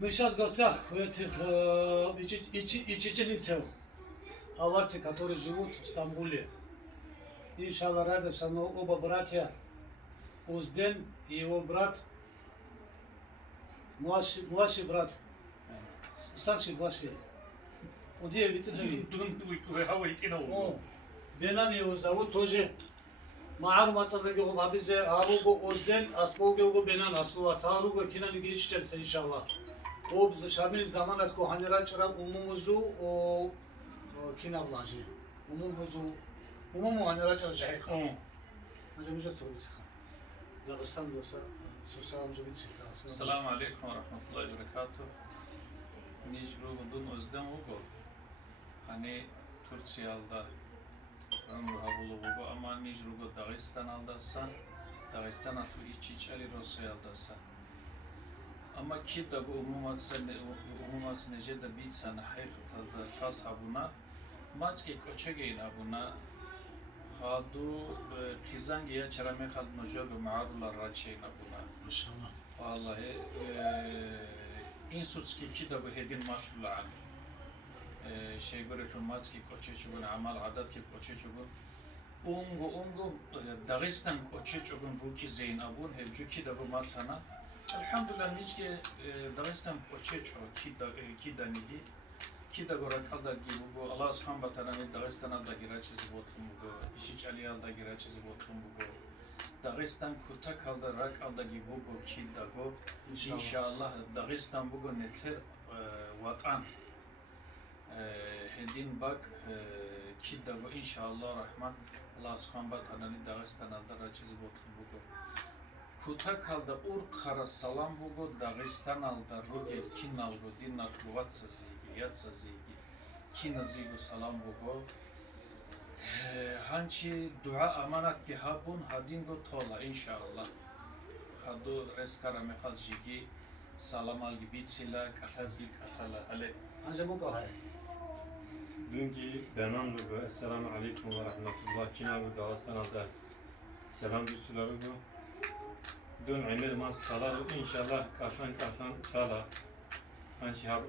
Мы сейчас в гостях этих чеченцев, аварцы, которые живут в Стамбуле. Иншаллах, рядом со мной оба братья, Узден и его брат, младший брат, старший младший. Он где ветеринарий? Бенан его зовут тоже. Маар мацадаги бабизе аруго Узден, аслоге Бенан, асло ацаруго кинани гечченс иншаллах. او شامل زمانت کو هنرا چرا عموم موضوع او کینا بلانجی عموم موضوع عموم هنرا چرا جای خان ماذا میشه سوالش خان داغستان دوستا سلام جویت السلام علیکم و رحمت الله و برکاته نیج رو بدون ازدم اوگو hani Türkiye alda ömrü habulu ogu ama نیج رو داغستان aldasan داغستان اتو iç ali Rusya aldasan ama ki da bu umumat nece de bir sana hakikaten şahs abuna maç ek öçegeyin abuna hadu kizangiya çarame khad nojogo ma'arula raçeyin abuna maşallah vallahi insutski ki da bu hedin maşullah şey göre şu maç ki koçeçugun amal adat ki koçeçugun ungu Dağistan koçeçugun ruki zeyn abun hevcu ki da bu marşana Elhamdülillah nice Dağistan koçeço ki da nidi ki da gorak alda gibi bu Allah subhanahu wa ta'ala Dağistan'a da giraçiz botum bu işiç aliyal da giraçiz botum bu Dağistan kurta kalda rak alda gibi bu ki da go inşallah Dağistan bugün netler vatan hedin bak ki da go inşallah rahman Allah subhanahu wa ta'ala Dağistan'a da raçiz botum bu Kuta kalda ur kara salam bugo Dağistan alda ruge kin algo dinar kuvatsa zigi yatsa zigi kin zigo salam bugo hançi dua amanat ki habun hadingo tola inşallah hadu reskara mekal zigi salam algi bitsila kalazgi kalala ale Anca bu kadar. Dünkü benan bu Esselamu Aleyküm ve Rahmetullah kina bu Dağistan alda selam güçleri bu dün emir mas çalar inşallah kahlan çala hançi hab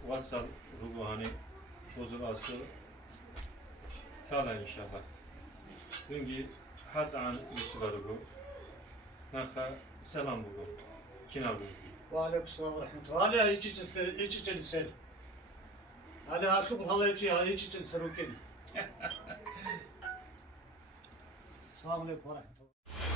WhatsApp rugu hani bozul azkır çala inşallah dünkü had an güçleri bu naka selam bu kina bu Ve aleykümselam ve rahmetullah. Hala hiç içeri Hala aşık hala hiç içeri serukin. Selamun aleyküm ve rahmetullah.